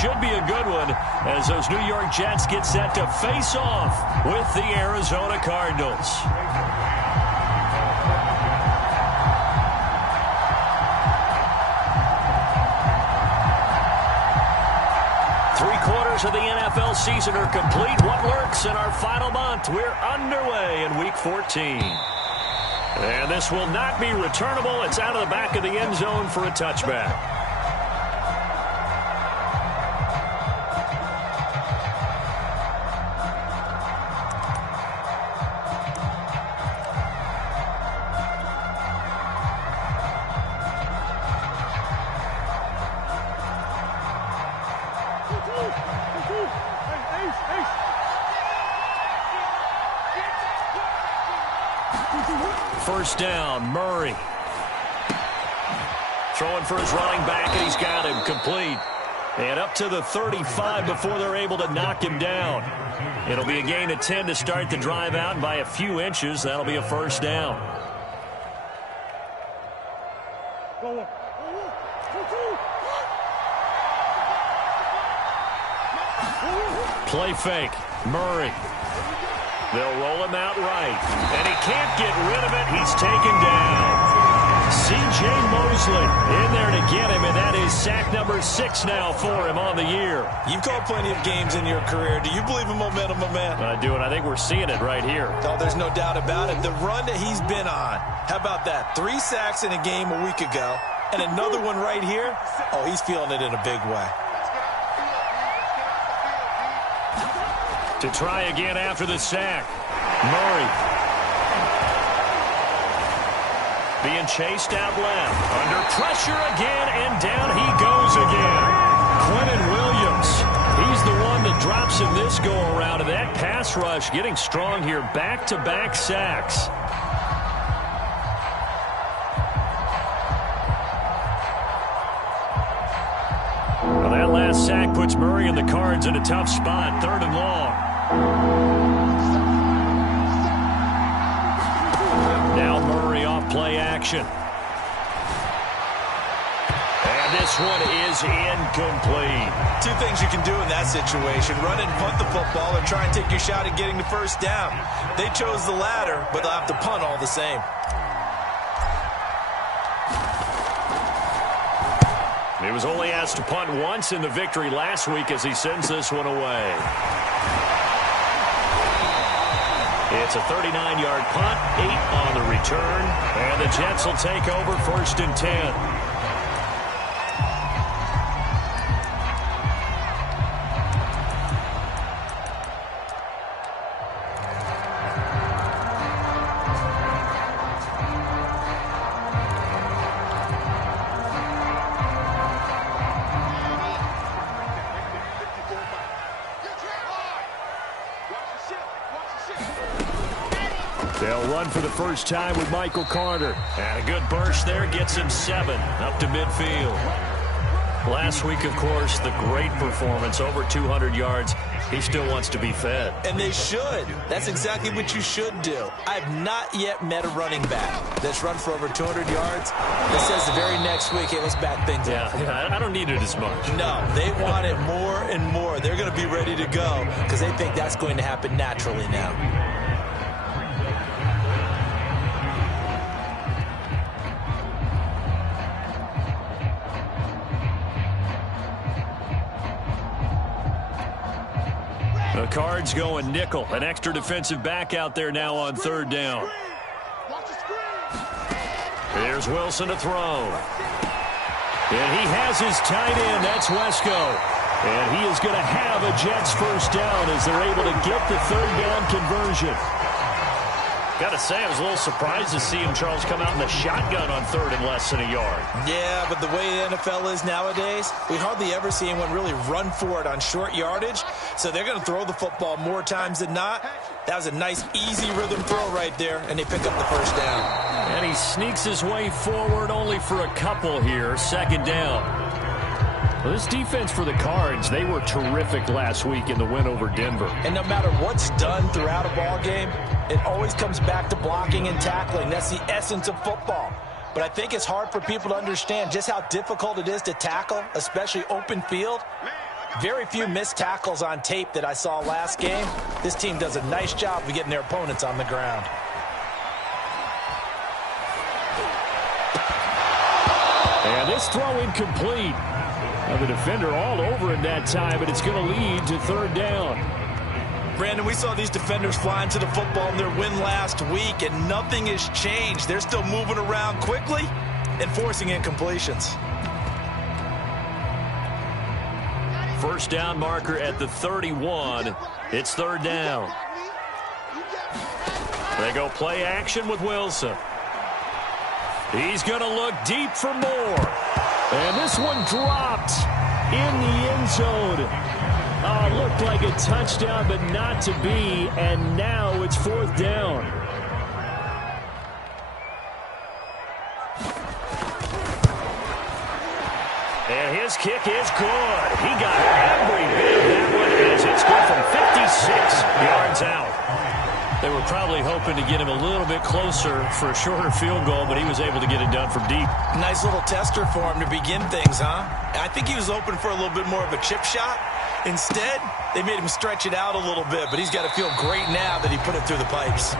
should be a good one as those New York Jets get set to face off with the Arizona Cardinals. Three-quarters of the NFL season are complete. What works in our final month? We're underway in Week 14. And this will not be returnable. It's out of the back of the end zone for a touchback. First down, Murray. Throwing for his running back, and he's got him complete. And up to the 35 before they're able to knock him down. It'll be a gain of 10 to start the drive out, and by a few inches, that'll be a first down. Play fake, Murray. They'll roll him out right, and he can't get rid of it. He's taken down. C.J. Mosley in there to get him, and that is sack number 6 now for him on the year. You've called plenty of games in your career. Do you believe in momentum, my man? I do, and I think we're seeing it right here. Oh, there's no doubt about it. The run that he's been on. How about that? 3 sacks in a game a week ago, and another one right here. Oh, he's feeling it in a big way. To try again after the sack. Murray. Being chased out left. Under pressure again, and down he goes again. Quentin Williams. He's the one that drops in this go-around. And that pass rush getting strong here. Back-to-back sacks. Well, that last sack puts Murray and the Cards in a tough spot. 3rd and long. Now Murray off play action. And this one is incomplete. 2 things you can do in that situation. Run and punt the football, or try and take your shot at getting the first down. They chose the latter, but they'll have to punt all the same. He was only asked to punt once in the victory last week as he sends this one away. It's a 39-yard punt, 8 on the return, and the Jets will take over 1st and 10. They'll run for the first time with Michael Carter. And a good burst there gets him 7 up to midfield. Last week, of course, the great performance, over 200 yards. He still wants to be fed. And they should. That's exactly what you should do. I've not yet met a running back that's run for over 200 yards that says the very next week, hey, let's back things up. Yeah, I don't need it as much. No, they want it more and more. They're going to be ready to go because they think that's going to happen naturally now. The Cards going nickel. An extra defensive back out there now on 3rd down. Here's Wilson to throw. And he has his tight end. That's Wesco. And he is going to have a Jets first down as they're able to get the 3rd down conversion. Got to say, I was a little surprised to see him, Charles, come out in the shotgun on 3rd and less than a yard. Yeah, but the way the NFL is nowadays, we hardly ever see anyone really run for it on short yardage. So they're going to throw the football more times than not. That was a nice, easy rhythm throw right there, and they pick up the first down. And he sneaks his way forward only for a couple here. 2nd down. Well, this defense for the Cards, they were terrific last week in the win over Denver. And no matter what's done throughout a ball game, it always comes back to blocking and tackling. That's the essence of football. But I think it's hard for people to understand just how difficult it is to tackle, especially open field. Very few missed tackles on tape that I saw last game. This team does a nice job of getting their opponents on the ground. And this throw incomplete. Now the defender all over it that time, but it's going to lead to third down. Brandon, we saw these defenders flying to the football in their win last week, and nothing has changed. They're still moving around quickly and forcing incompletions. First down marker at the 31. It's third down. They go play action with Wilson. He's going to look deep for more. And this one dropped in the end zone. Looked like a touchdown, but not to be. And now it's fourth down. And his kick is good. He got every bit of that one as it's good from 56 yards out. They were probably hoping to get him a little bit closer for a shorter field goal, but he was able to get it done from deep. Nice little tester for him to begin things, huh? I think he was hoping for a little bit more of a chip shot. Instead, they made him stretch it out a little bit, but he's got to feel great now that he put it through the pipes.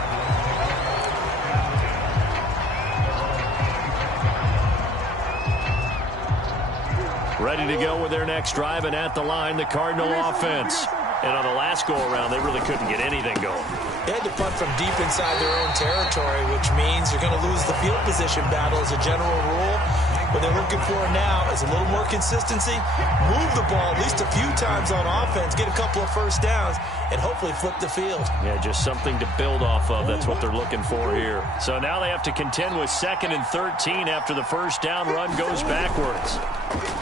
Ready to go with their next drive, and at the line, the Cardinal offense. And on the last go-around, they really couldn't get anything going. They had to punt from deep inside their own territory, which means you're going to lose the field position battle as a general rule. What they're looking for now is a little more consistency, move the ball at least a few times on offense, get a couple of first downs, and hopefully flip the field. Yeah, just something to build off of. That's what they're looking for here. So now they have to contend with 2nd and 13 after the first down run goes backwards.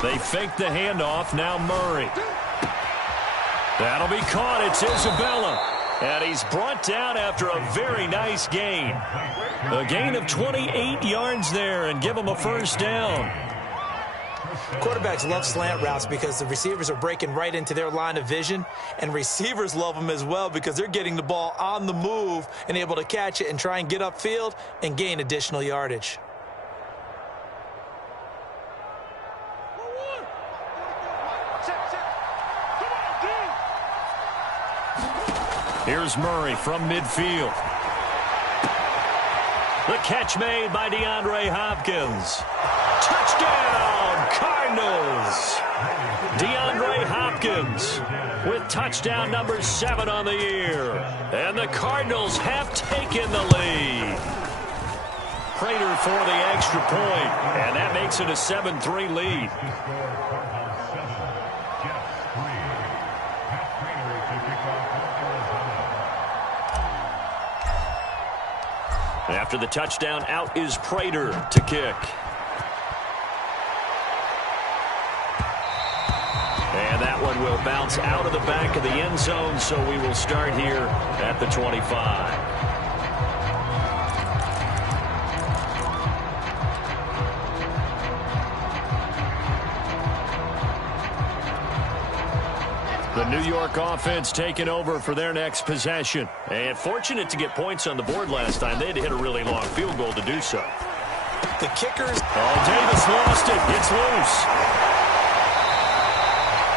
They fake the handoff. Now Murray. That'll be caught. It's Isabella. And he's brought down after a very nice gain. A gain of 28 yards there and give him a first down. Quarterbacks love slant routes because the receivers are breaking right into their line of vision, and receivers love them as well because they're getting the ball on the move and able to catch it and try and get upfield and gain additional yardage. Here's Murray from midfield. The catch made by DeAndre Hopkins. Touchdown, Cardinals. DeAndre Hopkins with touchdown number 7 on the year. And the Cardinals have taken the lead. Prater for the extra point, and that makes it a 7-3 lead. After the touchdown, out is Prater to kick. And that one will bounce out of the back of the end zone, so we will start here at the 25. The New York offense taking over for their next possession. And fortunate to get points on the board last time. They had to hit a really long field goal to do so. The kickers. Oh, Davis lost it. It's loose.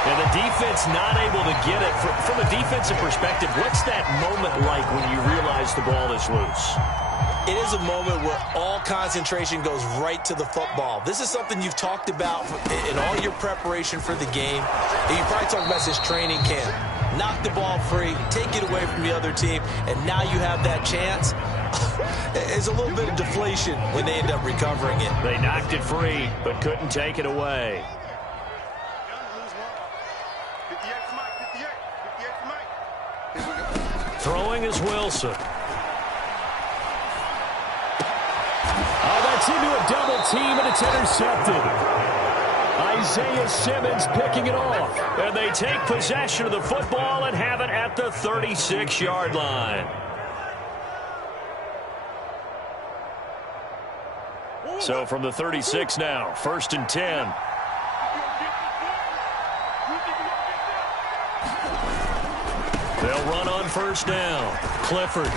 And the defense not able to get it. From a defensive perspective, what's that moment like when you realize the ball is loose? It is a moment where all concentration goes right to the football. This is something you've talked about in all your preparation for the game. And you probably talked about this training camp. Knock the ball free, take it away from the other team, and now you have that chance. It's a little bit of deflation when they end up recovering it. They knocked it free, but couldn't take it away. Throwing is Wilson. Into a double team, and it's intercepted. Isaiah Simmons picking it off. And they take possession of the football and have it at the 36-yard line. So from the 36 now, 1st and 10. They'll run on first down. Clifford.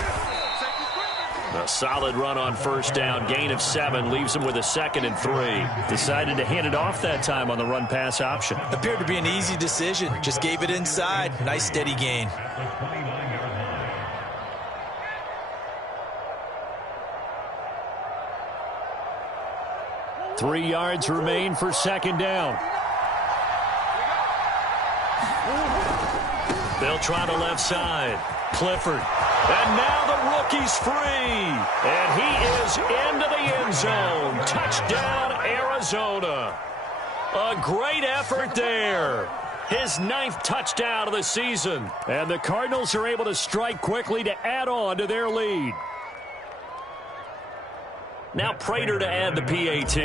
A solid run on first down. Gain of 7 leaves him with a 2nd and 3. Decided to hand it off that time on the run-pass option. Appeared to be an easy decision. Just gave it inside. Nice steady gain. Three yards remain for 2nd down. They'll try the left side. Clifford. And now the rookie's free. And he is into the end zone. Touchdown, Arizona. A great effort there. His 9th touchdown of the season. And the Cardinals are able to strike quickly to add on to their lead. Now Prater to add the PAT.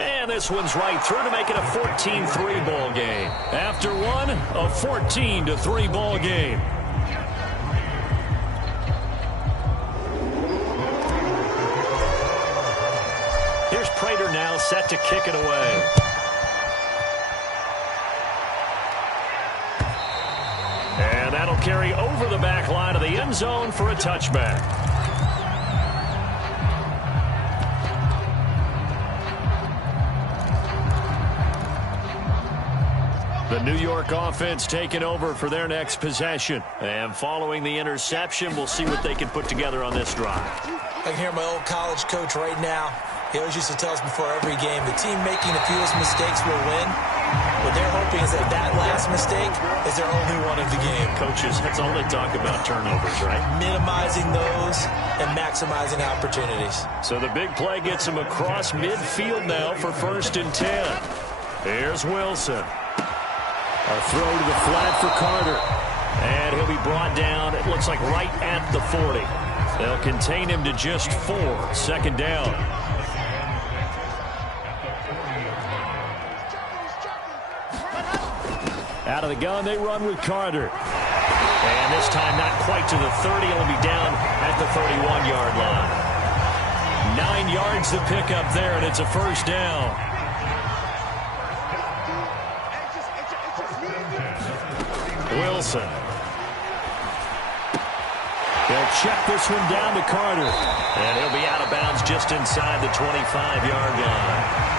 And this one's right through to make it a 14-3 ball game. After one, a 14-3 ball game. Here's Prater now set to kick it away. And that'll carry over the back line of the end zone for a touchback. The New York offense taking over for their next possession. And following the interception, we'll see what they can put together on this drive. I can hear my old college coach right now. He always used to tell us before every game, the team making the fewest mistakes will win. What they're hoping is that that last mistake is their only one of the game. Coaches, that's all they talk about, turnovers, right? Minimizing those and maximizing opportunities. So the big play gets him across midfield now for 1st and 10. Here's Wilson. A throw to the flat for Carter. And he'll be brought down, it looks like right at the 40. They'll contain him to just 4. 2nd down. Out of the gun, they run with Carter. And this time not quite to the 30. He'll be down at the 31-yard line. 9 yards to pick up there, and it's a 1st down. Wilson. They'll check this one down to Carter. And he'll be out of bounds just inside the 25-yard line.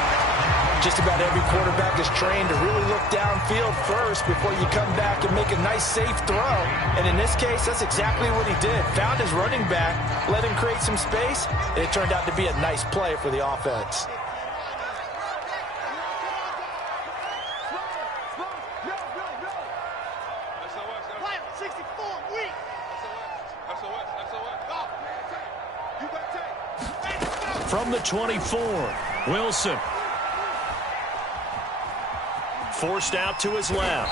Just about every quarterback is trained to really look downfield first before you come back and make a nice, safe throw. And in this case, that's exactly what he did. Found his running back, let him create some space, and it turned out to be a nice play for the offense. From the 24, Wilson. Forced out to his left.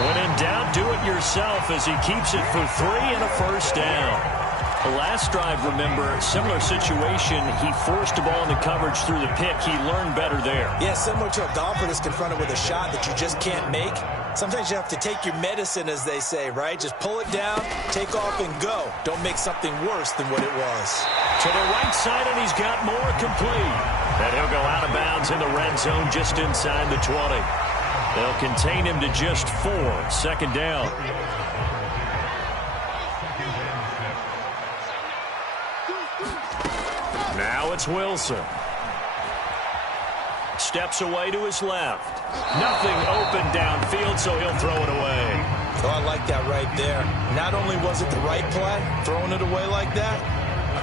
When in doubt, do it yourself as he keeps it for 3 and a 1st down. The last drive, remember, similar situation. He forced a ball into coverage through the pick. He learned better there. Yeah, similar to a golfer that's confronted with a shot that you just can't make. Sometimes you have to take your medicine, as they say, right? Just pull it down, take off, and go. Don't make something worse than what it was. To the right side, and he's got more complete. And he'll go out of bounds in the red zone just inside the 20. They'll contain him to just 4. 2nd down. Now it's Wilson. Steps away to his left. Nothing open downfield, so he'll throw it away. Oh, I like that right there. Not only was it the right play, throwing it away like that,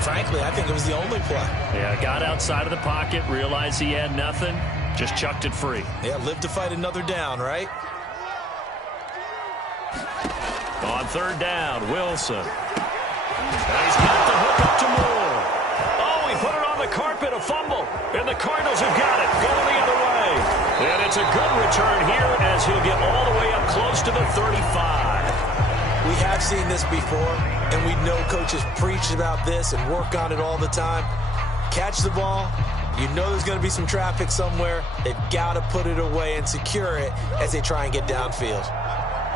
frankly, I think it was the only play. Yeah, got outside of the pocket, realized he had nothing, just chucked it free. Yeah, live to fight another down, right? On 3rd down, Wilson. And he's got the hook up to Moore. Oh, he put it on the carpet, a fumble. And the Cardinals have got it, going the other way. And it's a good return here as he'll get all the way up close to the 35. We have seen this before, and we know coaches preach about this and work on it all the time. Catch the ball. You know there's going to be some traffic somewhere. They've got to put it away and secure it as they try and get downfield.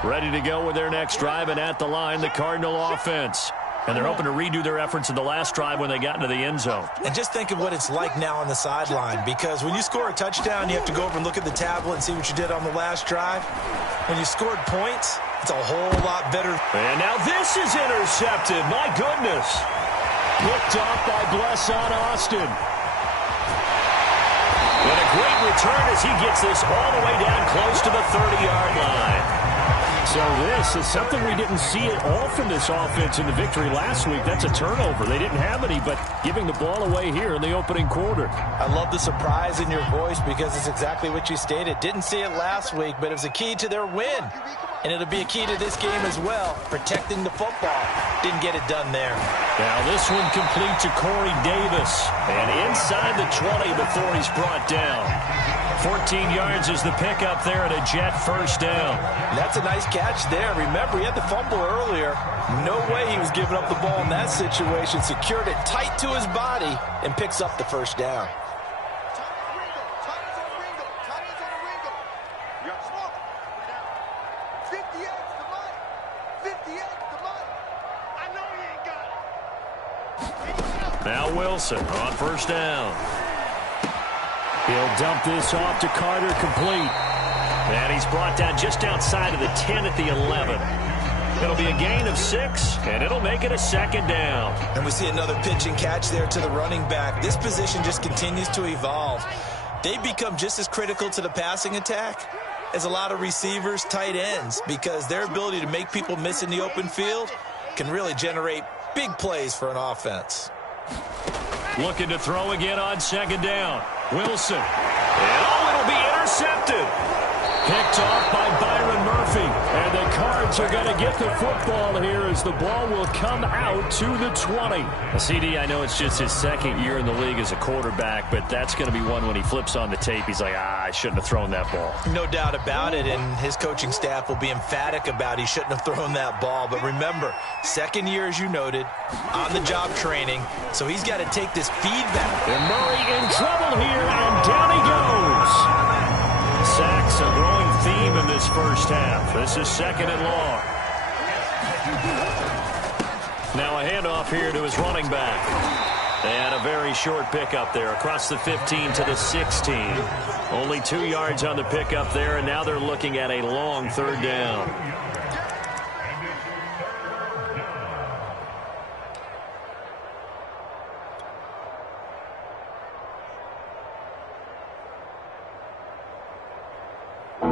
Ready to go with their next drive, and at the line, the Cardinal offense. And they're hoping to redo their efforts in the last drive when they got into the end zone. And just think of what it's like now on the sideline, because when you score a touchdown, you have to go over and look at the tablet and see what you did on the last drive. When you scored points, it's a whole lot better. And now this is intercepted. My goodness. Picked off by Blesson Austin. And a great return as he gets this all the way down close to the 30-yard line. So this is something we didn't see at all from this offense in the victory last week. That's a turnover. They didn't have any, but giving the ball away here in the opening quarter. I love the surprise in your voice because it's exactly what you stated. Didn't see it last week, but it was a key to their win. And it'll be a key to this game as well, protecting the football. Didn't get it done there. Now this one complete to Corey Davis. And inside the 20 before he's brought down. 14 yards is the pickup there at a Jet first down. And that's a nice catch there. Remember, he had the fumble earlier. No way he was giving up the ball in that situation. Secured it tight to his body and picks up the first down. Now Wilson on first down. He'll dump this off to Carter, complete. And he's brought down just outside of the 10 at the 11. It'll be a gain of 6, and it'll make it a second down. And we see another pitch and catch there to the running back. This position just continues to evolve. They become just as critical to the passing attack as a lot of receivers, tight ends, because their ability to make people miss in the open field can really generate big plays for an offense. Looking to throw again on second down. Wilson. And it'll be intercepted. Picked off by Byron Murphy. And the Cards are going to get the football here as the ball will come out to the 20. CD, I know it's just his second year in the league as a quarterback, but that's going to be one when he flips on the tape. He's like, I shouldn't have thrown that ball. No doubt about it, and his coaching staff will be emphatic about he shouldn't have thrown that ball. But remember, second year, as you noted, on-the-job training, so he's got to take this feedback. And Murray in trouble here, and down he goes. Sacks a growing theme in this first half. This is second and long. Now a handoff here to his running back. And a very short pickup there across the 15 to the 16. Only 2 yards on the pickup there, and now they're looking at a long third down.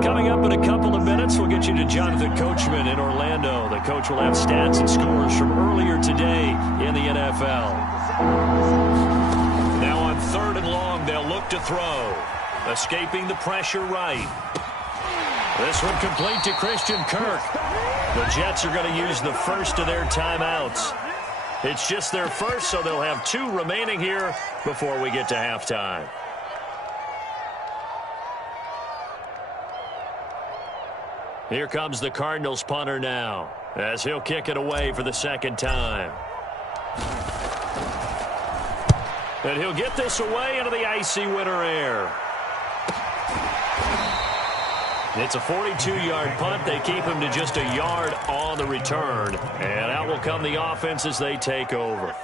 Coming up in a couple of minutes, we'll get you to Jonathan Coachman in Orlando. The coach will have stats and scores from earlier today in the NFL. Now on third and long, they'll look to throw. Escaping the pressure right. This one complete to Christian Kirk. The Jets are going to use the first of their timeouts. It's just their first, so they'll have 2 remaining here before we get to halftime. Here comes the Cardinals punter now, as he'll kick it away for the second time. And he'll get this away into the icy winter air. It's a 42-yard punt. They keep him to just a yard on the return. And out will come the offense as they take over.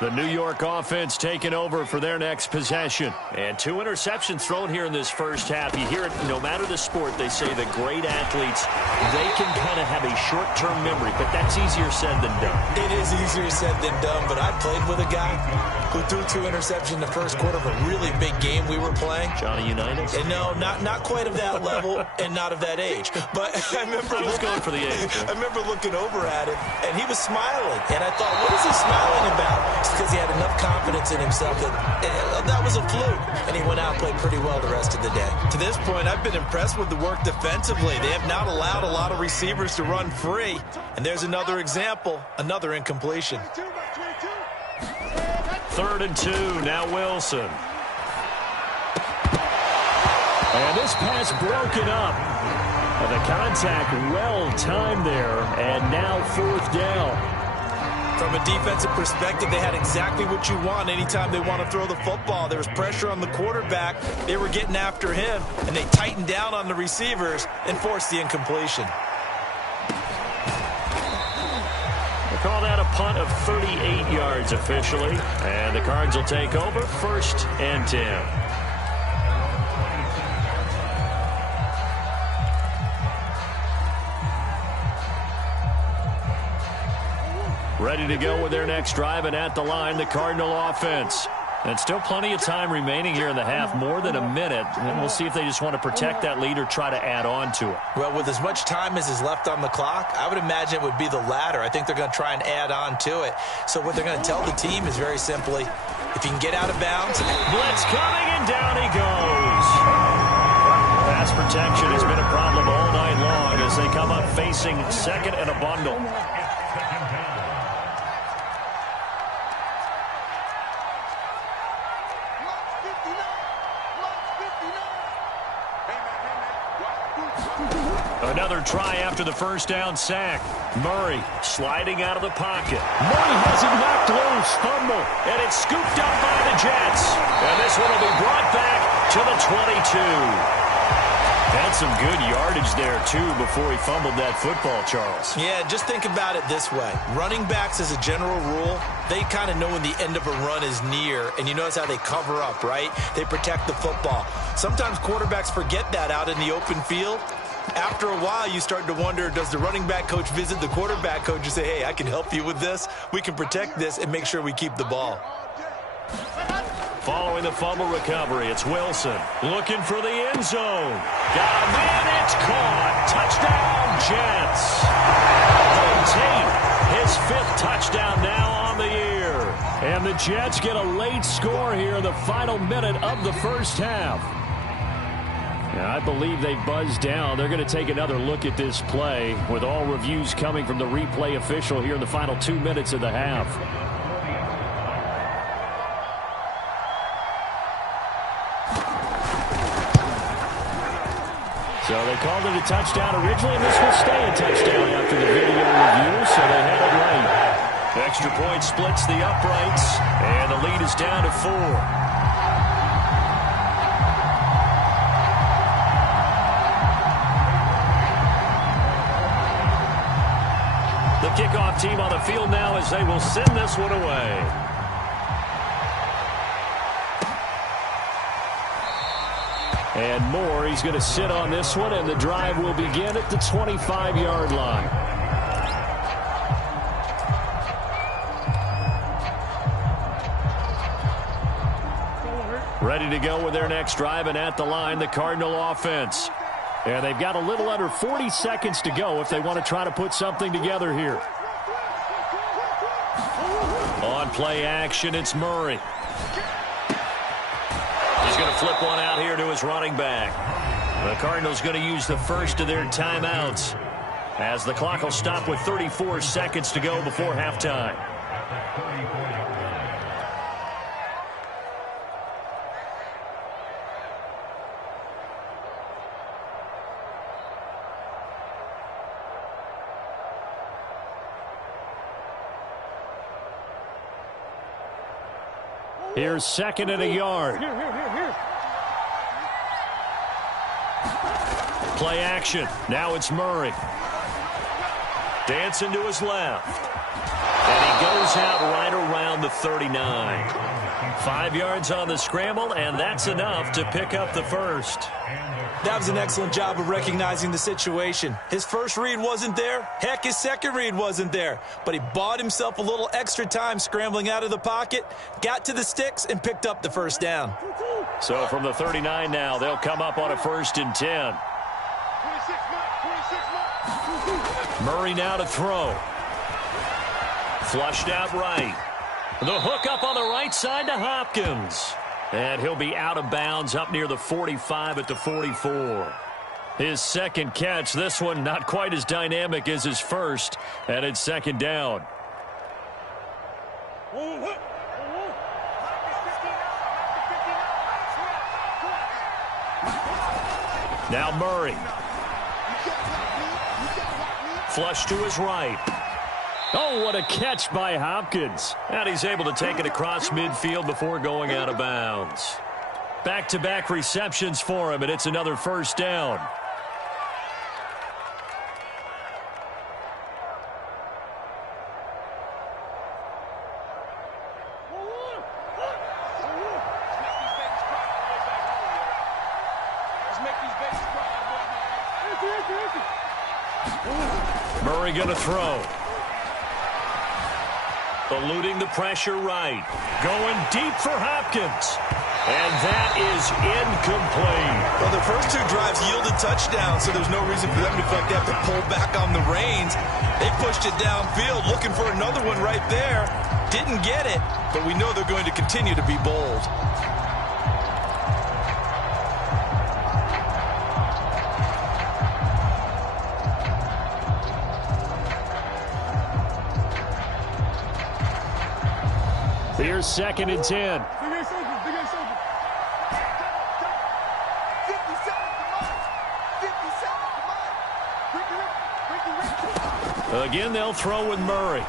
The New York offense taking over for their next possession. And 2 interceptions thrown here in this first half. You hear it no matter the sport. They say the great athletes, they can kind of have a short-term memory, but that's easier said than done. It is easier said than done, but I played with a guy who threw 2 interceptions in the first quarter of a really big game we were playing. Johnny Unitas? And no, not quite of that level and not of that age. But I remember I was going for the age. I remember looking over at him, and he was smiling. And I thought, what is he smiling about? Because he had enough confidence in himself that was a fluke. And he went out and played pretty well the rest of the day. To this point, I've been impressed with the work defensively. They have not allowed a lot of receivers to run free. And there's another example, another incompletion. 3rd and 2, now Wilson. And this pass broken up. And the contact well timed there, and now 4th down. From a defensive perspective, they had exactly what you want anytime they want to throw the football. There was pressure on the quarterback. They were getting after him, and they tightened down on the receivers and forced the incompletion. They call that a punt of 38 yards officially, and the Cards will take over 1st and 10. Ready to go with their next drive, and at the line, the Cardinal offense. And still plenty of time remaining here in the half, more than a minute. And we'll see if they just want to protect that lead or try to add on to it. Well, with as much time as is left on the clock, I would imagine it would be the latter. I think they're going to try and add on to it. So what they're going to tell the team is very simply, if you can get out of bounds. Blitz coming, and down he goes. Pass protection has been a problem all night long as they come up facing second and a bundle. Another try after the first down sack. Murray sliding out of the pocket. Murray has it knocked loose. Fumble. And it's scooped up by the Jets. And this one will be brought back to the 22. Had some good yardage there, too, before he fumbled that football, Charles. Yeah, just think about it this way. Running backs, as a general rule, they kind of know when the end of a run is near, and you notice how they cover up, right? They protect the football. Sometimes quarterbacks forget that out in the open field. After a while, you start to wonder, does the running back coach visit the quarterback coach and say, hey, I can help you with this. We can protect this and make sure we keep the ball. Following the fumble recovery, it's Wilson looking for the end zone. Got a man, it's caught. Touchdown, Jets. Tate, his 5th touchdown now on the year. And the Jets get a late score here in the final minute of the first half. Now, I believe they buzzed down. They're going to take another look at this play with all reviews coming from the replay official here in the final 2 minutes of the half. So they called it a touchdown originally, and this will stay a touchdown after the video review, so they had it right. Extra point splits the uprights, and the lead is down to 4. The kickoff team on the field now as they will send this one away. And Moore, he's going to sit on this one, and the drive will begin at the 25-yard line. Ready to go with their next drive, and at the line, the Cardinal offense. And they've got a little under 40 seconds to go if they want to try to put something together here. On play action, it's Murray. He's going to flip one out here to his running back. The Cardinals going to use the first of their timeouts as the clock will stop with 34 seconds to go before halftime. Here's second and a yard. Play action. Now it's Murray. Dancing to his left. And he goes out right around the 39. 5 yards on the scramble, and that's enough to pick up the first. That was an excellent job of recognizing the situation. His first read wasn't there. Heck, his second read wasn't there. But he bought himself a little extra time scrambling out of the pocket, got to the sticks, and picked up the first down. So from the 39 now, they'll come up on a 1st and 10. Murray now to throw. Flushed out right. The hook up on the right side to Hopkins. And he'll be out of bounds up near the 45 at the 44. His second catch, this one not quite as dynamic as his first, and it's second down. Now Murray. Flush to his right. Oh, what a catch by Hopkins. And he's able to take it across midfield before going out of bounds. Back-to-back receptions for him, and it's another first down. Murray going to throw. Eluding the pressure right. Going deep for Hopkins. And that is incomplete. Well, their first 2 drives yielded touchdowns, so there's no reason for them to feel like they have to pull back on the reins. They pushed it downfield, looking for another one right there. Didn't get it, but we know they're going to continue to be bold. Here's 2nd and 10. Again, they'll throw with Murray.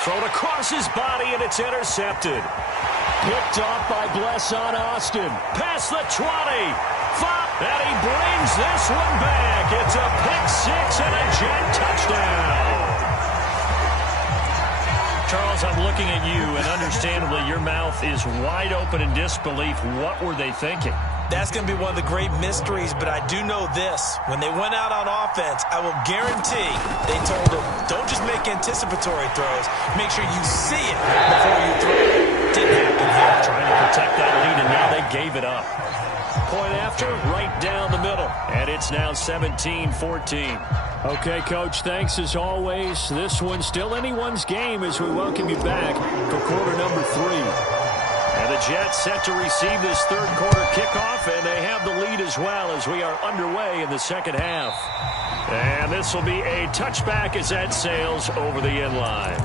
Thrown across his body, and it's intercepted. Picked off by Blesson Austin. Past the 20. And he brings this one back. It's a pick 6 and a Jet touchdown. Charles, I'm looking at you, and understandably, your mouth is wide open in disbelief. What were they thinking? That's going to be one of the great mysteries, but I do know this. When they went out on offense, I will guarantee they told them, don't just make anticipatory throws. Make sure you see it before you throw it. Didn't happen here. Trying to protect that lead, and now they gave it up. Point after, right down the middle. And it's now 17-14. Okay, Coach, thanks as always. This one's still anyone's game as we welcome you back for quarter number 3. And the Jets set to receive this third quarter kickoff, and they have the lead as well as we are underway in the second half. And this will be a touchback as that sails over the end line.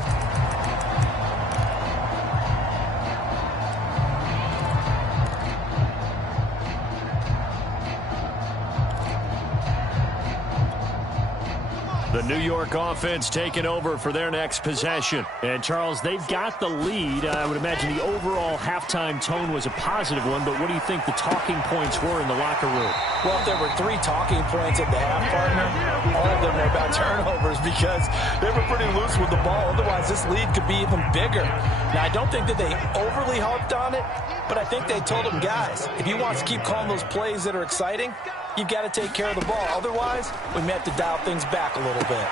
The New York offense taking over for their next possession. And, Charles, they've got the lead. I would imagine the overall halftime tone was a positive one, but what do you think the talking points were in the locker room? Well, if there were 3 talking points at the half, partner, all of them were about turnovers because they were pretty loose with the ball. Otherwise, this lead could be even bigger. Now, I don't think that they overly harped on it, but I think they told them, guys, if you want to keep calling those plays that are exciting, you've got to take care of the ball. Otherwise, we may have to dial things back a little bit.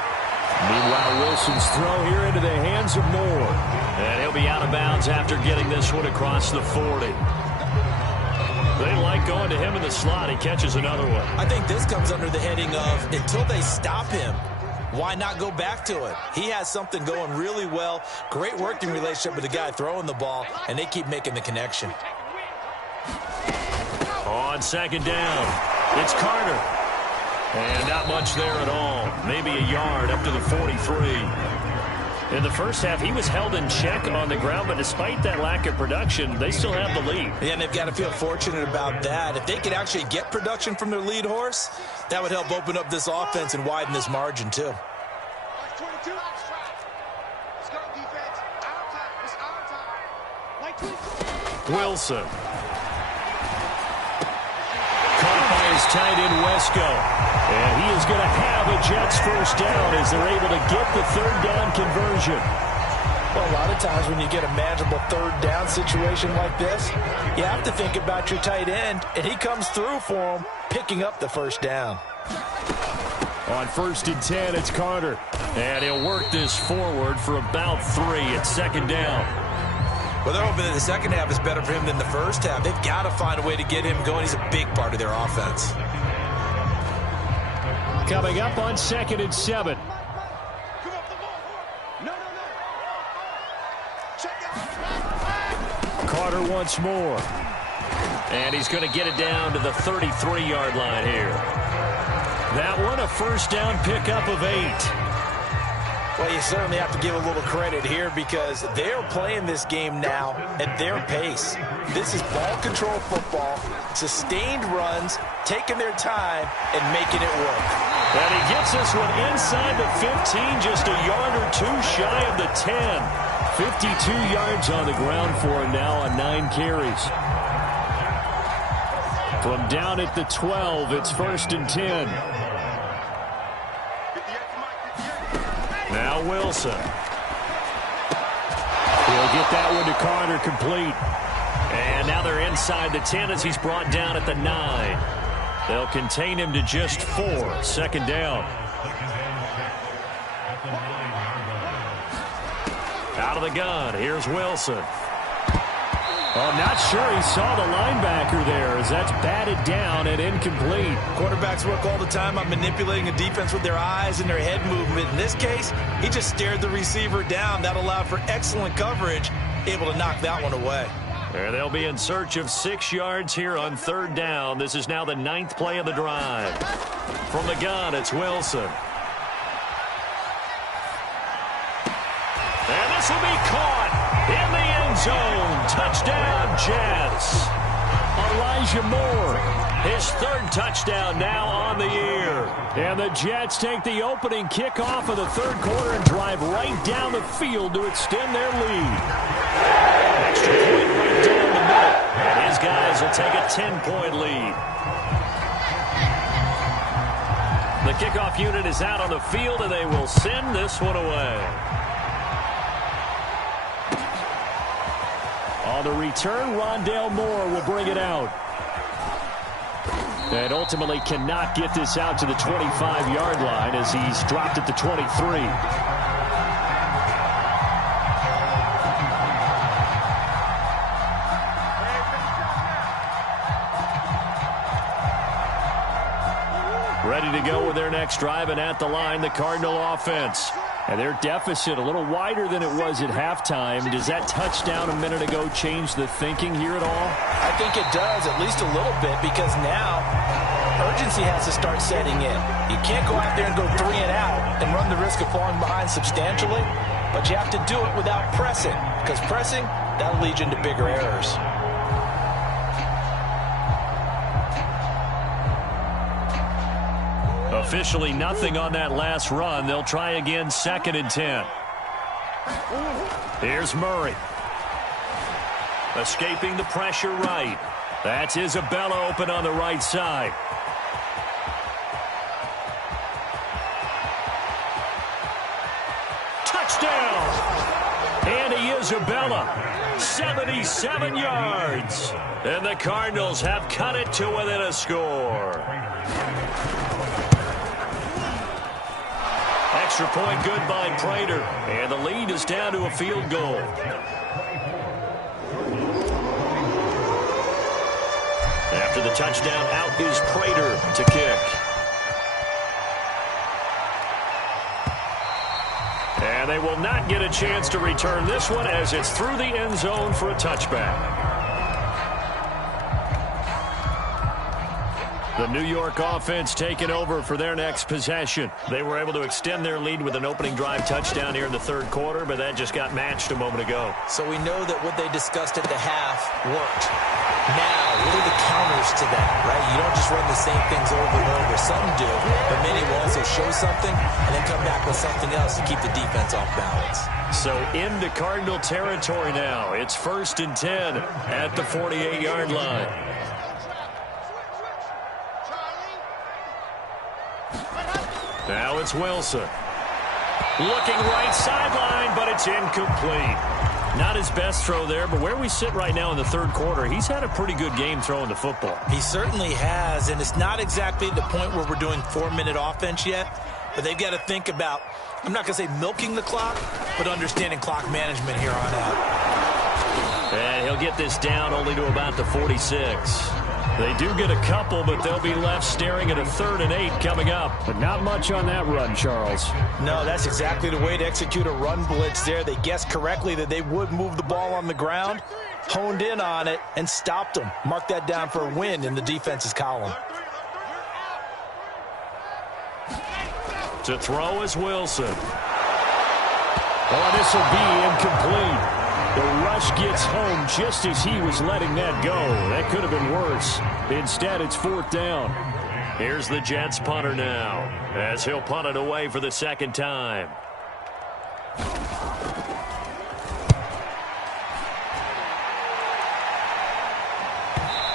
Meanwhile, Wilson's throw here into the hands of Moore. And he'll be out of bounds after getting this one across the 40. They like going to him in the slot. He catches another one. I think this comes under the heading of until they stop him, why not go back to it? He has something going really well. Great working relationship with the guy throwing the ball, and they keep making the connection. On 2nd down, it's Carter. And not much there at all. Maybe a yard up to the 43. In the first half, he was held in check on the ground, but despite that lack of production, they still have the lead. Yeah, and they've got to feel fortunate about that. If they could actually get production from their lead horse, that would help open up this offense and widen this margin, too. Wilson. Caught by his tight end, Wesco. And he is going to have a Jets first down as they're able to get the third down conversion. Well, a lot of times when you get a manageable third down situation like this, you have to think about your tight end, and he comes through for him, picking up the first down. On 1st and 10, it's Carter. And he'll work this forward for about 3 at 2nd down. Well, they're hoping that the second half is better for him than the first half. They've got to find a way to get him going. He's a big part of their offense. Coming up on 2nd and 7. Carter once more. And he's going to get it down to the 33-yard line here. That one, a first down pickup of 8. Well, you certainly have to give a little credit here because they're playing this game now at their pace. This is ball control football, sustained runs, taking their time, and making it work. And he gets this one inside the 15, just a yard or 2 shy of the 10. 52 yards on the ground for him now on 9 carries. From down at the 12, it's 1st and 10. Now Wilson. He'll get that one to Carter complete. And now they're inside the 10 as he's brought down at the 9. They'll contain him to just 4. 2nd down. Out of the gun, here's Wilson. Oh, not sure he saw the linebacker there as that's batted down and incomplete. Quarterbacks work all the time on manipulating a defense with their eyes and their head movement. In this case, he just stared the receiver down. That allowed for excellent coverage, able to knock that one away. And they'll be in search of 6 yards here on third down. This is now the 9th play of the drive. From the gun, it's Wilson. And this will be caught in the end zone. Touchdown, Jets. Elijah Moore, his 3rd touchdown now on the year. And the Jets take the opening kickoff of the 3rd quarter and drive right down the field to extend their lead. Extra point right down the middle. And his guys will take a 10-point lead. The kickoff unit is out on the field, and they will send this one away. On the return, Rondale Moore will bring it out. And ultimately cannot get this out to the 25-yard line as he's dropped at the 23. Ready to go with their next drive, and at the line, the Cardinal offense. And their deficit a little wider than it was at halftime. Does that touchdown a minute ago change the thinking here at all? I think it does, at least a little bit, because now urgency has to start setting in. You can't go out there and go 3 and out and run the risk of falling behind substantially, but you have to do it without pressing, because pressing, that'll lead you into bigger errors. Officially nothing on that last run. They'll try again, 2nd and 10. Here's Murray. Escaping the pressure right. That's Isabella open on the right side. Touchdown! Andy Isabella, 77 yards. And the Cardinals have cut it to within a score. Extra point good by Prater. And the lead is down to a field goal. After the touchdown, out is Prater to kick. And they will not get a chance to return this one as it's through the end zone for a touchback. The New York offense taking over for their next possession. They were able to extend their lead with an opening drive touchdown here in the 3rd quarter, but that just got matched a moment ago. So we know that what they discussed at the half worked. Now, what are the counters to that, right? You don't just run the same things over and over. Some do, but many will also show something and then come back with something else to keep the defense off balance. So into Cardinal territory now. It's 1st and 10 at the 48-yard line. Now it's Wilson. Looking right sideline, but it's incomplete. Not his best throw there, but where we sit right now in the 3rd quarter, he's had a pretty good game throwing the football. He certainly has, and it's not exactly the point where we're doing 4-minute offense yet, but they've got to think about, I'm not going to say milking the clock, but understanding clock management here on out. And he'll get this down only to about the 46. They do get a couple, but they'll be left staring at a 3rd and 8 coming up. But not much on that run, Charles. No, that's exactly the way to execute a run blitz there. They guessed correctly that they would move the ball on the ground, honed in on it, and stopped them. Mark that down for a win in the defense's column. To throw is Wilson. Oh, this will be incomplete. The rush gets home just as he was letting that go. That could have been worse. Instead, it's 4th down. Here's the Jets punter now, as he'll punt it away for the 2nd time.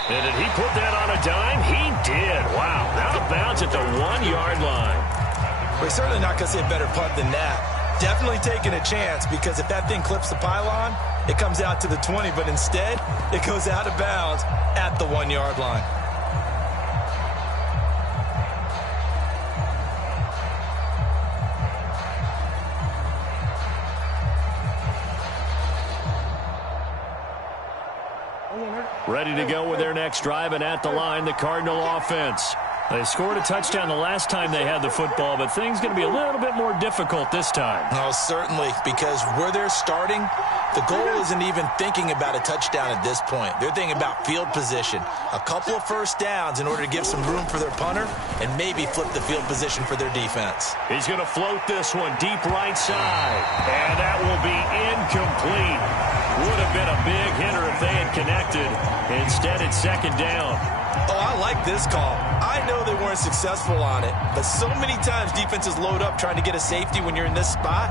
And did he put that on a dime? He did. Wow. Out of bounds at the 1-yard line. We're certainly not going to see a better punt than that. Definitely taking a chance, because if that thing clips the pylon, it comes out to the 20, but instead, it goes out of bounds at the 1-yard line. Ready to go with their next drive, and at the line, the Cardinal offense. They scored a touchdown the last time they had the football, but things going to be a little bit more difficult this time. Oh, certainly, because where they're starting, the goal isn't even thinking about a touchdown at this point. They're thinking about field position, a couple of first downs in order to give some room for their punter and maybe flip the field position for their defense. He's going to float this one deep right side, and that will be incomplete. Would have been a big hitter if they had connected. Instead, it's second down. Oh, I like this call. I know they weren't successful on it, but so many times defenses load up trying to get a safety when you're in this spot.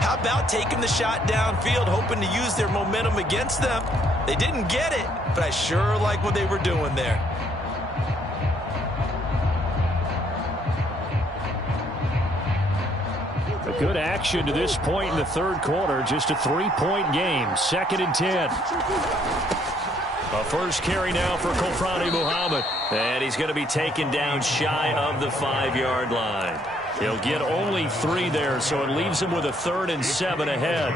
How about taking the shot downfield, hoping to use their momentum against them? They didn't get it, but I sure like what they were doing there. A good action to this point in the third quarter. Just a 3-point game. 2nd and 10. A first carry now for Kofrani Muhammad. And he's going to be taken down shy of the 5-yard line. He'll get only 3 there, so it leaves him with a 3rd and 7 ahead.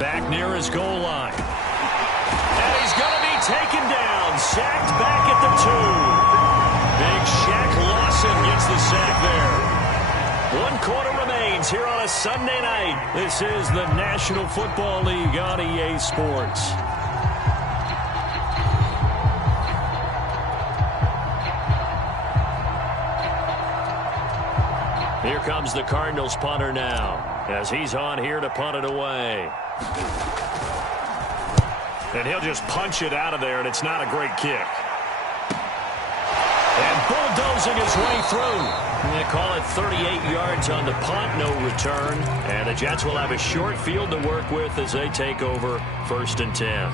Back near his goal line. And he's going to be taken down. Sacked back at the 2. Big Shaq Lawson gets the sack there. 1 quarter remains here on a Sunday night. This is the National Football League on EA Sports. Here comes the Cardinals punter now, as he's on here to punt it away. And he'll just punch it out of there, and it's not a great kick. And bulldozing his way through. They call it 38 yards on the punt, no return. And the Jets will have a short field to work with as they take over 1st and 10.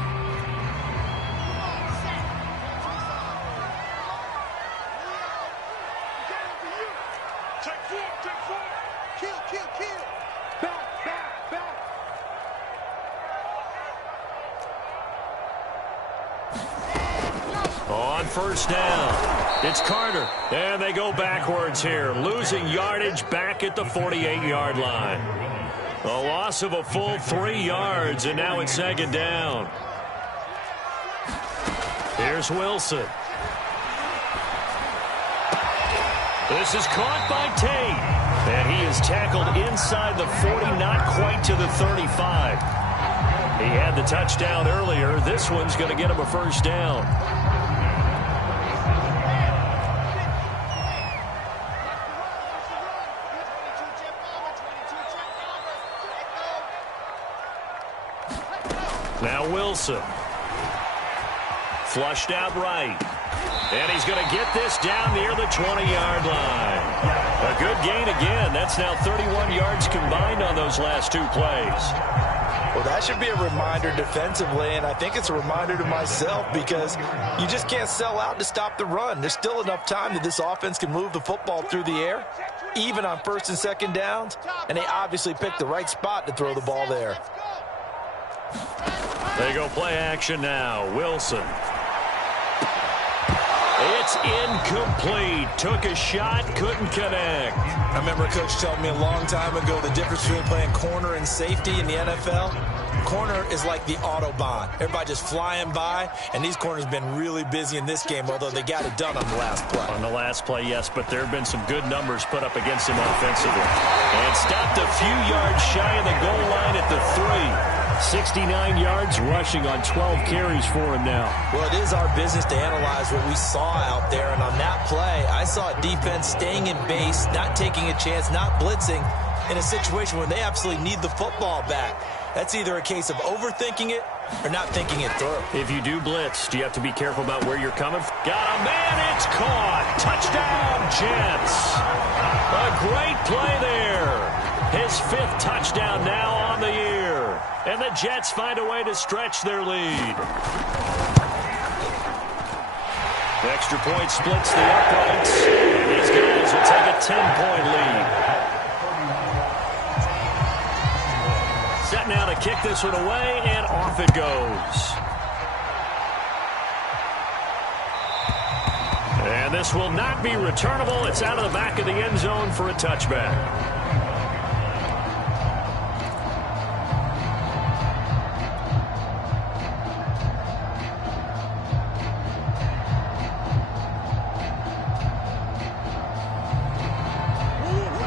On first down, it's Carter, and they go backwards here, losing yardage back at the 48-yard line. A loss of a full 3 yards, and now it's 2nd down. Here's Wilson. This is caught by Tate, and he is tackled inside the 40, not quite to the 35. He had the touchdown earlier. This one's going to get him a first down. Now Wilson. Flushed out right. And he's going to get this down near the 20-yard line. A good gain again. That's now 31 yards combined on those last 2 plays. Well, that should be a reminder defensively, and I think it's a reminder to myself because you just can't sell out to stop the run. There's still enough time that this offense can move the football through the air, even on 1st and 2nd downs, and they obviously picked the right spot to throw the ball there. They go play action now. Wilson. It's incomplete. Took a shot, couldn't connect. I remember a coach telling me a long time ago the difference between playing corner and safety in the NFL. Corner is like the Autobahn. Everybody just flying by, and these corners have been really busy in this game, although they got it done on the last play. On the last play, yes, but there have been some good numbers put up against him offensively. And stopped a few yards shy of the goal line at the 3. 69 yards rushing on 12 carries for him now. Well, it is our business to analyze what we saw out there, and on that play, I saw a defense staying in base, not taking a chance, not blitzing in a situation where they absolutely need the football back. That's either a case of overthinking it or not thinking it through. If you do blitz, do you have to be careful about where you're coming from? Got a man, it's caught. Touchdown, Jets. A great play there. His 5th touchdown now on the year. And the Jets find a way to stretch their lead. The extra point splits the uprights. And these guys will take a 10-point lead. set now to kick this one away, and off it goes. And this will not be returnable. It's out of the back of the end zone for a touchback.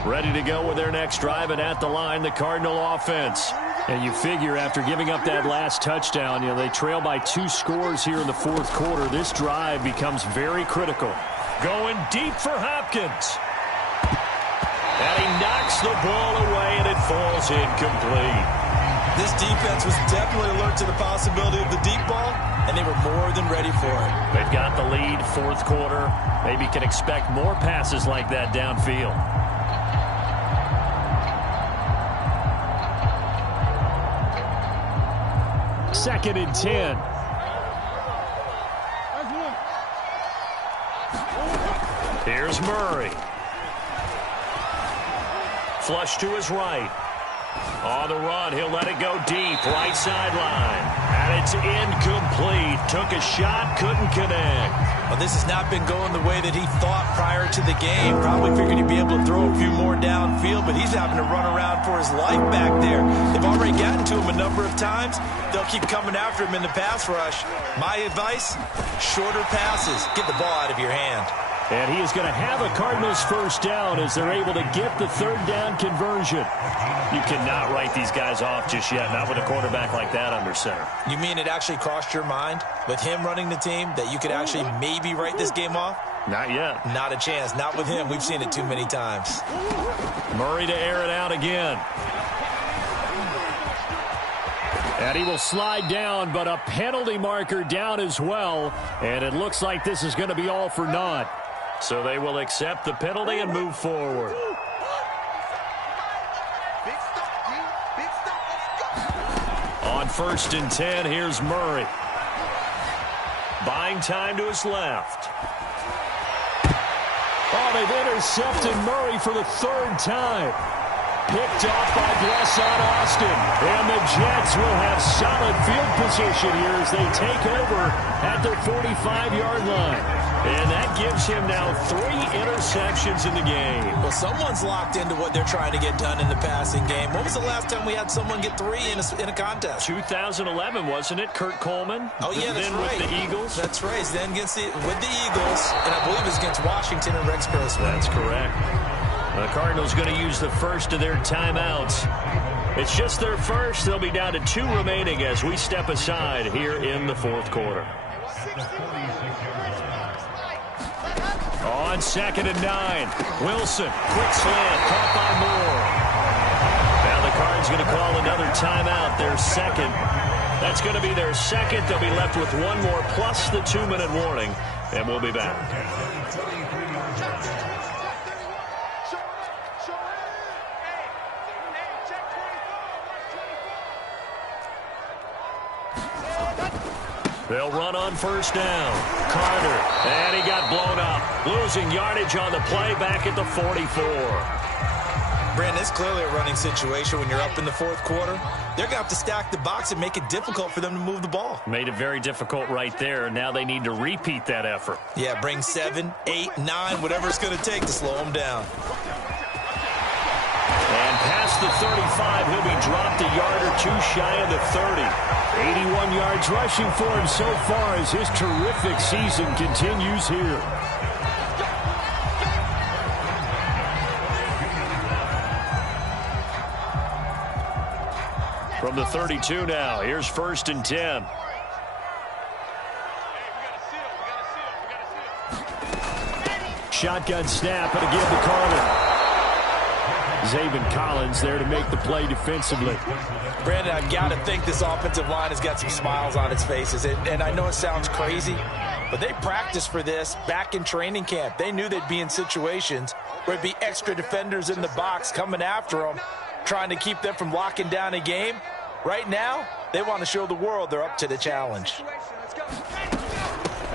Ready to go with their next drive, and at the line, the Cardinal offense. And you figure after giving up that last touchdown, they trail by 2 scores here in the fourth quarter. This drive becomes very critical. Going deep for Hopkins. And he knocks the ball away, and it falls incomplete. This defense was definitely alert to the possibility of the deep ball, and they were more than ready for it. They've got the lead, fourth quarter. Maybe can expect more passes like that downfield. Second and 10. Here's Murray. Flush to his right. On the run, he'll let it go deep, right sideline. And it's incomplete. Took a shot, couldn't connect. Well, this has not been going the way that he thought prior to the game. Probably figured he'd be able to throw a few more downfield, but he's having to run around for his life back there. They've already gotten to him a number of times. They'll keep coming after him in the pass rush. My advice, shorter passes. Get the ball out of your hand. And he is going to have a Cardinals first down as they're able to get the third down conversion. You cannot write these guys off just yet, not with a quarterback like that under center. You mean it actually crossed your mind with him running the team that you could actually maybe write this game off? Not yet. Not a chance. Not with him. We've seen it too many times. Murray to air it out again. And he will slide down, but a penalty marker down as well. And it looks like this is going to be all for naught. So they will accept the penalty and move forward. On first and 10, here's Murray. Buying time to his left. Oh, they've intercepted Murray for the third time. Picked off by Blesson Austin. And the Jets will have solid field position here as they take over at their 45-yard line. And that gives him now 3 interceptions in the game. Well, someone's locked into what they're trying to get done in the passing game. When was the last time we had someone get 3 in a contest? 2011, wasn't it? Kurt Coleman? Oh, yeah, that's then right. With the Eagles? That's right. Then with the Eagles, and I believe it's against Washington and Rex Grossman. That's correct. The Cardinals going to use the first of their timeouts. It's just their first. They'll be down to 2 remaining as we step aside here in the fourth quarter. On second and 9, Wilson, quick slant, caught by Moore. Now the Cards going to call another timeout, their second. That's going to be their second. They'll be left with 1 more plus the 2-minute warning, and we'll be back. They'll run on first down. Carter, and he got blown up. Losing yardage on the play back at the 44. Brandon, it's clearly a running situation when you're up in the fourth quarter. They're going to have to stack the box and make it difficult for them to move the ball. Made it very difficult right there. Now they need to repeat that effort. Yeah, bring 7, 8, 9, whatever it's going to take to slow them down. And past the 35, he'll be dropped a yard or 2 shy of the 30. 81 yards rushing for him so far as his terrific season continues here. From the 32 now, here's first and 10. Shotgun snap, and again to Carter. Zaven Collins there to make the play defensively. Brandon, I've got to think this offensive line has got some smiles on its faces. And I know it sounds crazy, but they practiced for this back in training camp. They knew they'd be in situations where it'd be extra defenders in the box coming after them, trying to keep them from locking down a game. Right now, they want to show the world they're up to the challenge.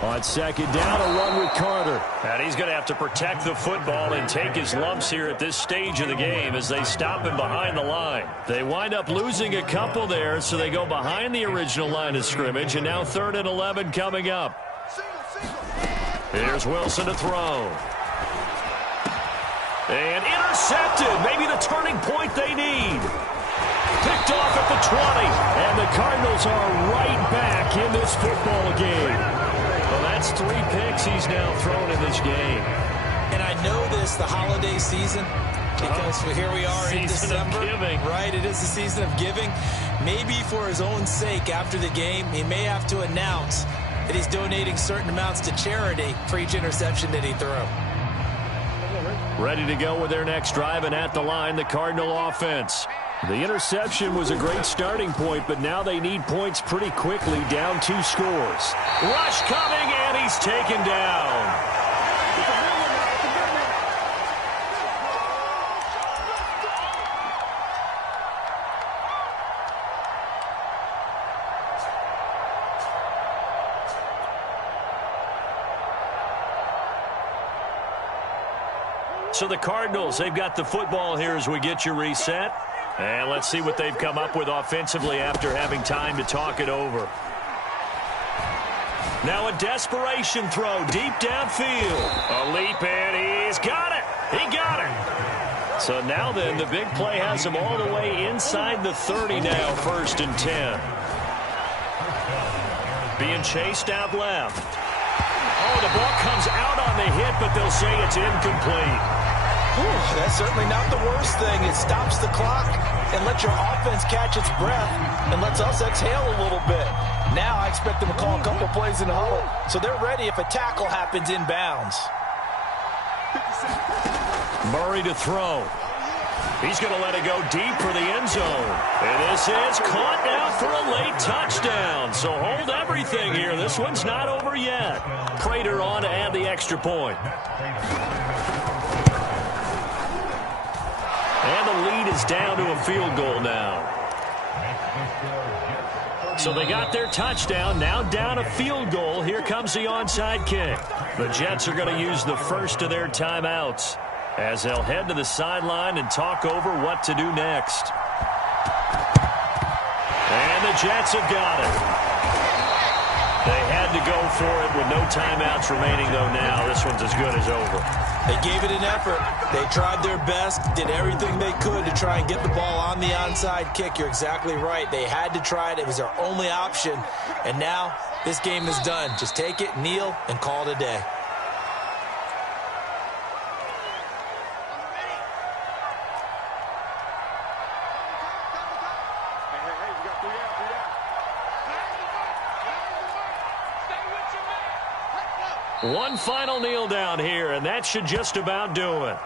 On second down, a run with Carter. And he's going to have to protect the football and take his lumps here at this stage of the game as they stop him behind the line. They wind up losing a couple there, so they go behind the original line of scrimmage, and now 3rd and 11 coming up. Here's Wilson to throw. And intercepted. Maybe the turning point they need. Picked off at the 20. And the Cardinals are right back in this football game. Well, that's 3 picks he's now thrown in this game. And I know this, the holiday season, because here we are in December. Season of giving. Right, it is the season of giving. Maybe for his own sake after the game, he may have to announce that he's donating certain amounts to charity for each interception that he threw. Ready to go with their next drive, and at the line, the Cardinal offense. The interception was a great starting point, but now they need points pretty quickly, down 2 scores. Rush coming, and he's taken down. So the Cardinals, they've got the football here as we get you reset. And let's see what they've come up with offensively after having time to talk it over. Now a desperation throw deep downfield. A leap, and he's got it. He got it. So now then, the big play has him all the way inside the 30 now, 1st and 10. Being chased out left. Oh, the ball comes out on the hit, but they'll say it's incomplete. Whew, that's certainly not the worst thing. It stops the clock and lets your offense catch its breath and lets us exhale a little bit. Now I expect them to call a couple plays in the huddle, so they're ready if a tackle happens inbounds. Murray to throw. He's going to let it go deep for the end zone. And this is caught now for a late touchdown. So hold everything here. This one's not over yet. Prater on to add the extra point. And the lead is down to a field goal now. So they got their touchdown, now down a field goal. Here comes the onside kick. The Jets are going to use the first of their timeouts as they'll head to the sideline and talk over what to do next. And the Jets have got it. They had to go for it with no timeouts remaining, though now. This one's as good as over. They gave it an effort. They tried their best, did everything they could to try and get the ball on the onside kick. You're exactly right. They had to try it. It was their only option. And now this game is done. Just take it, kneel, and call it a day. One final kneel down here, and that should just about do it.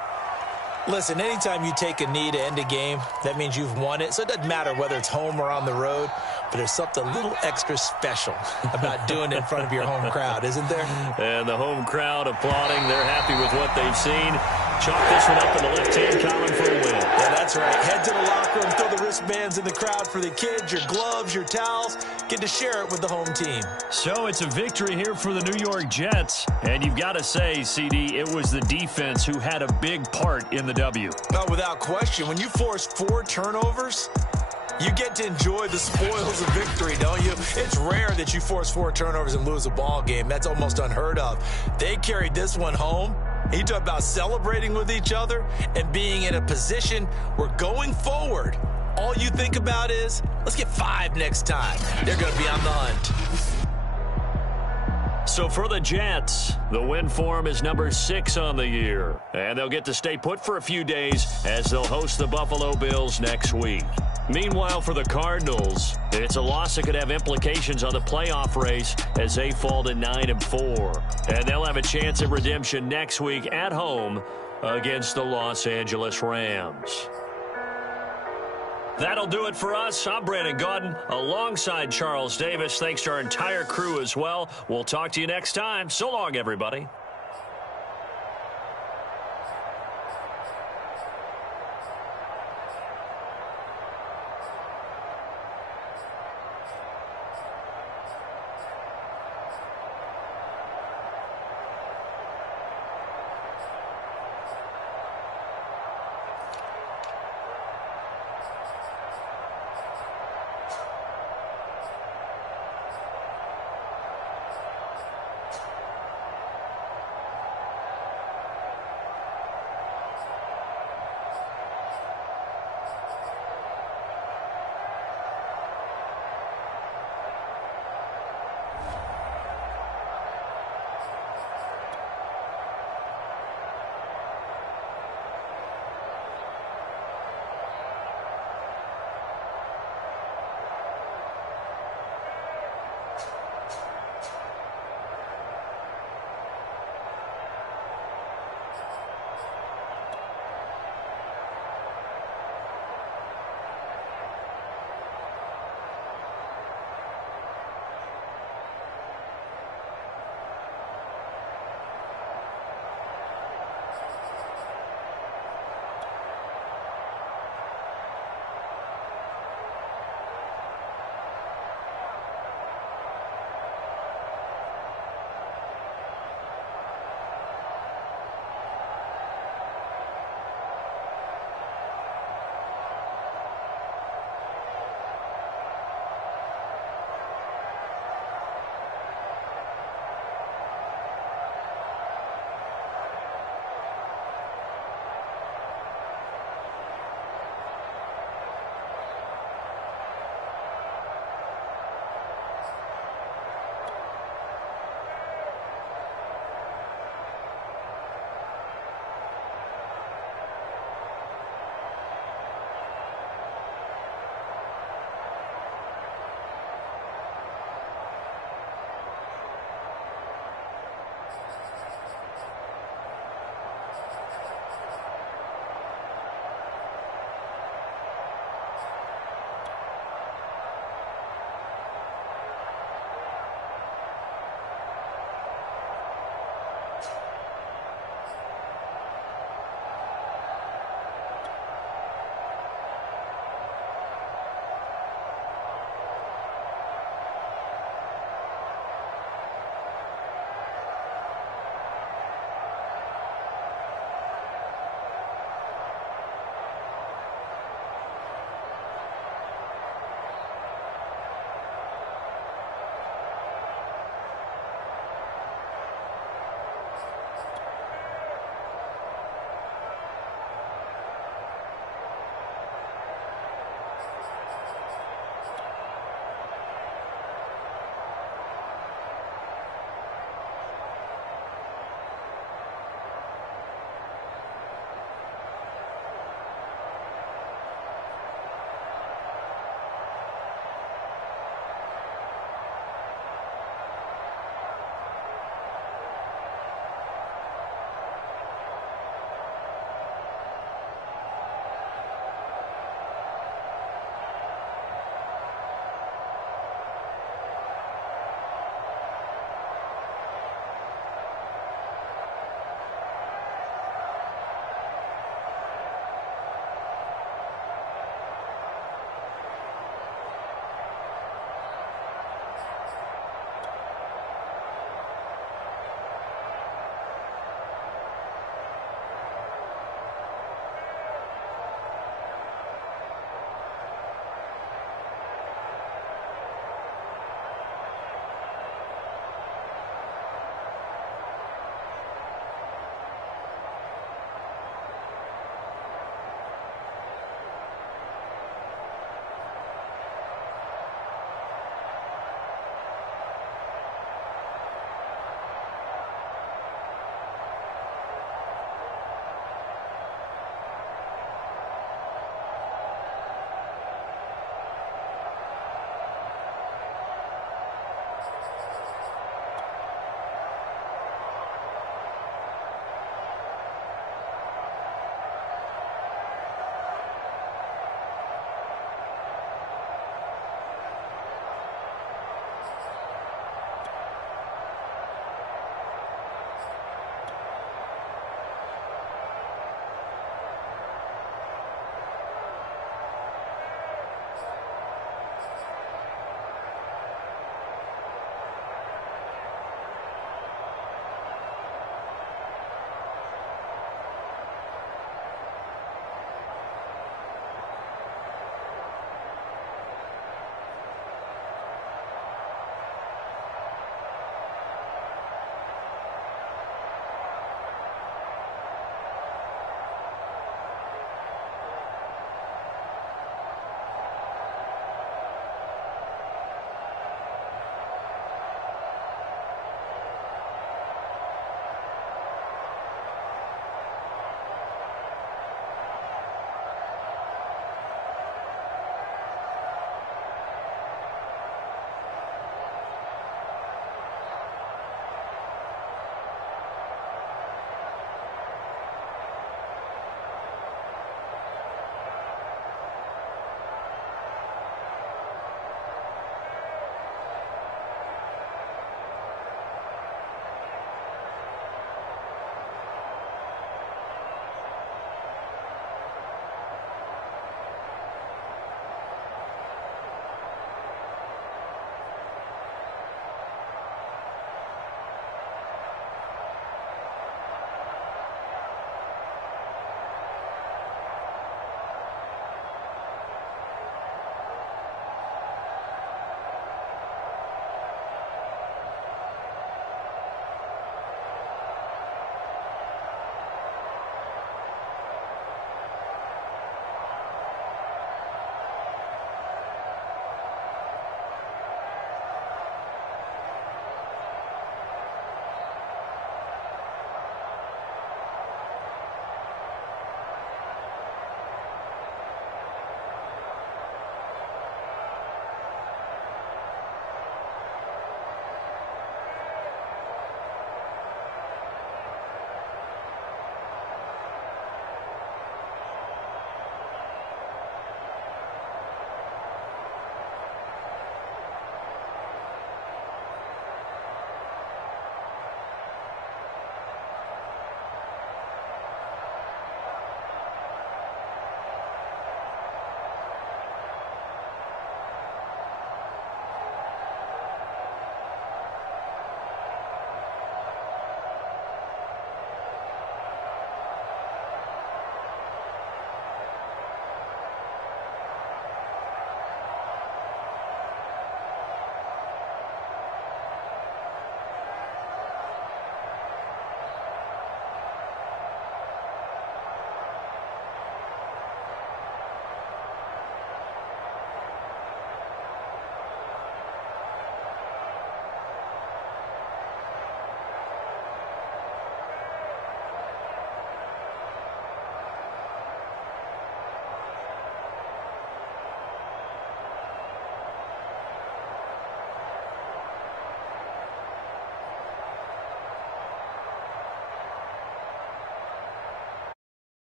Listen, anytime you take a knee to end a game, that means you've won it. So it doesn't matter whether it's home or on the road, but there's something a little extra special about doing it in front of your home crowd, isn't there? And the home crowd applauding. They're happy with what they've seen. Chalk this one up in the left-hand column for a win. Yeah, that's right. Head to the locker room, throw the wristbands in the crowd for the kids, your gloves, your towels. Get to share it with the home team. So it's a victory here for the New York Jets. And you've got to say, CD, it was the defense who had a big part in the W. No, without question. When you force 4 turnovers, you get to enjoy the spoils of victory, don't you? It's rare that you force 4 turnovers and lose a ball game. That's almost unheard of. They carried this one home. He talked about celebrating with each other and being in a position where going forward, all you think about is, let's get 5 next time. They're going to be on the hunt. So for the Jets, the win form is number 6 on the year. And they'll get to stay put for a few days as they'll host the Buffalo Bills next week. Meanwhile, for the Cardinals, it's a loss that could have implications on the playoff race as they fall to 9-4. And they'll have a chance at redemption next week at home against the Los Angeles Rams. That'll do it for us. I'm Brandon Gaudin alongside Charles Davis. Thanks to our entire crew as well. We'll talk to you next time. So long, everybody.